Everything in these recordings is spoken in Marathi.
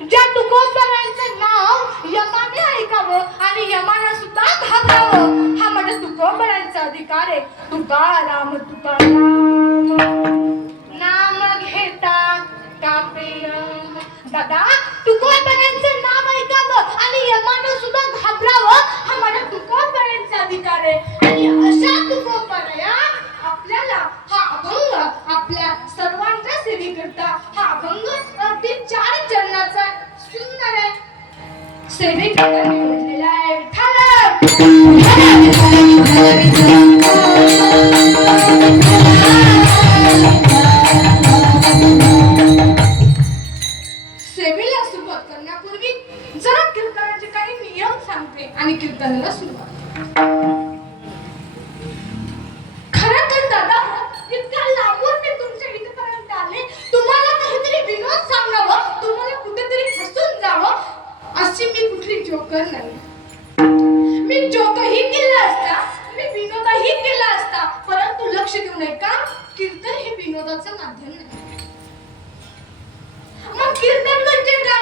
ज्या तुकोबरांचं नाव यमाने ऐकावं आणि यमानं सुद्धा घाबरावं हा माझ्या तुकोबरांचा अधिकार आहे. तुकाराम तुकाराम नाम घेता कापेय दादा तुकोबरांचं नाव ऐकावं आणि यमाने सुद्धा घाबरावं हा माझ्या तुकोबरांचा अधिकार आहे. आणि अशा तुकोबराया आपल्याला हा अभंग आपल्या सर्वांच्या सेवेकरता हा अभंग अगदी चार चरणाचा सुंदर आहे सेवेकरता मी जोकही केला असता मी विनोदही केला असता परंतु लक्ष देऊ नये का? कीर्तन हे विनोदाचं माध्यम नाही. मग कीर्तन म्हणजे काय?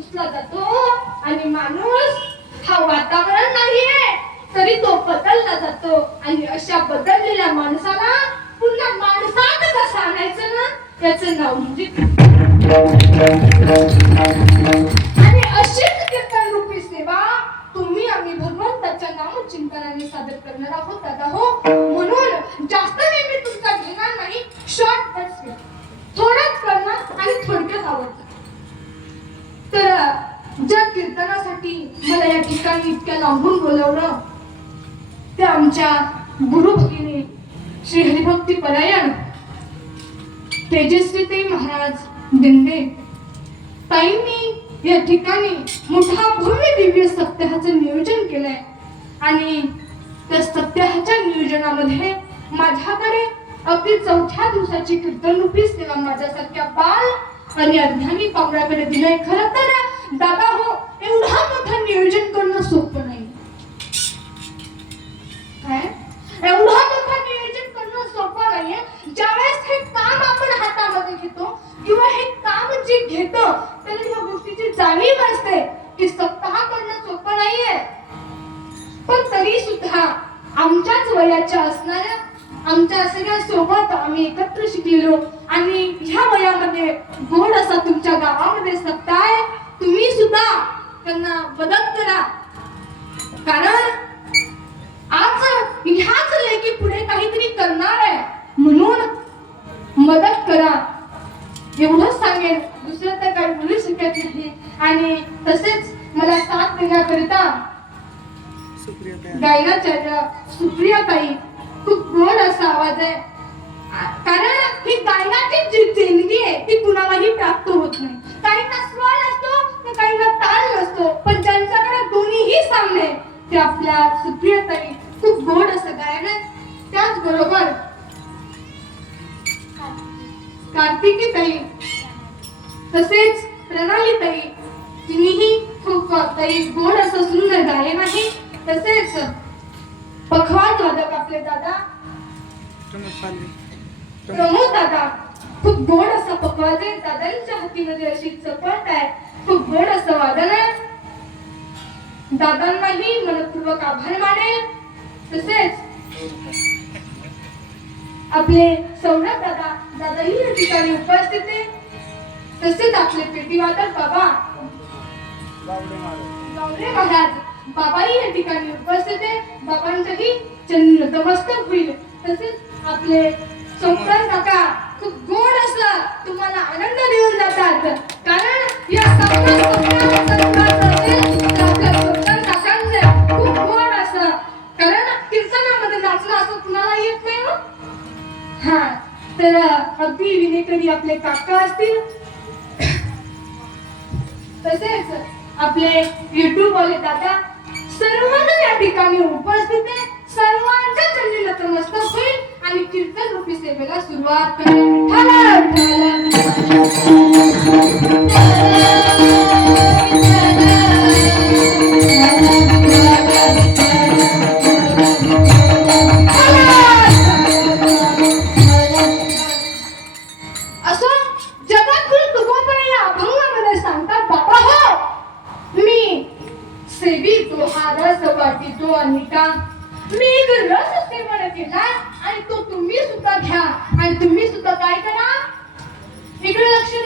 पुसला जातो आणि माणूस हा वातावरण नाहीये तरी तो बदलला जातो. आणि अशा बदललेल्या माणसाला पुन्हा माणसात कसं आणायचं ना? त्याचं नाव म्हणजे आणि अशीच कीर्तन रूपी सेवा तुम्ही आम्ही भगवंताच्या नाम चिंतनाने सादर करणार आहोत. दादा हो म्हणून जास्त वेळ मी तुमचा घेणार नाही शॉर्ट कट थोडंच करणार आणि थोडक्यात आवडतं तर ज्या कीर्तनासाठी मला या ठिकाणी इतक्या लांबून बोलवलं. ते आमच्या गुरु भगिनी श्री हरिभक्ती परायण तेजस्वी ते महाराज दिंडे. ताईंनी या ठिकाणी मोठा भव्य दिव्य सप्ताहाचं नियोजन केलंय. आणि त्या सप्ताहाच्या नियोजनामध्ये माझ्याकडे अगदी चौथ्या दिवसाची कीर्तन रूपी सेवा माझ्यासारख्या बाल आणि अज्ञानी पावराकडे दिलंय. खरं तर दादा हो एवढा नियोजन करणं सोपं नाही. काय? मोठं नियोजन करणं सोपं नाहीये. ज्यावेळेस हे काम आपण हातामध्ये घेतो किंवा हे काम जे घेतो त्याला ह्या गोष्टीची जाणीव असते की स्वतः करणं सोपं नाहीये. पण तरी सुद्धा आमच्याच वयाच्या असणाऱ्या आमच्या सगळ्या सोबत आम्ही एकत्र शिकलेलो. आणि ह्या वयामध्ये गोड असा तुमच्या गावामध्ये सत्ता आहे. तुम्ही सुद्धा त्यांना मदत करा. कारण आज ह्याच लेखी पुढे काहीतरी करणार आहे. म्हणून मदत करा. एवढंच सांगेन. दुसरं तर काही बोलू शकत नाही. आणि तसेच मला साथ देण्याकरिता गायनाचार्य सुप्रिया ताई खूप गोड असा आवाज आहे. कारण ही गायनाची जी देणगी आहे ती कुणालाही प्राप्त होत नाही. काहींना ते आपल्या सुप्रिया खूप गोड असं गायन आहे. त्याचबरोबर कार्तिकी ताई तसेच प्रणाली ताई तिनेही खूप ताई गोड असं सुंदर गायन आहे. तसेच पखवाज वादक आपले दादा प्रमोद दादा खूप गोड असं पखवाज आहे. दादांच्या हातीमध्ये अशी चपट आहे. खूप गोड असं वादन आहे. दादांनाही मनपूर्वक आभार मानेल तसेच आपले सौरभ दादा दादाही या ठिकाणी उपस्थित आहे. तसेच आपले पेटीवादक बाबा गावडे महाराज बाबाही या ठिकाणी उपस्थित आहे. बाबांचंही चंद्र नतमस्तक होईल. तसेच आपले संक्रांत काका खूप गोड असं तुम्हाला आनंद देऊन जातात. कारण या संक्रांत तर अगदी विनेकरी आपले काका असतील. तसेच आपले युट्यूब वाले दादा सर्वांना या ठिकाणी उपस्थित आहे. सर्वांच्या चरणी नतमस्तक होईल आणि कीर्तन रूपी सेवेला सुरुवात करणे तो हा रस वाटितो अनिका मी एक रस असते सेवन केला आणि तो तुम्ही सुद्धा घ्या. आणि तुम्ही सुद्धा काय करा? इकडे लक्ष द्या.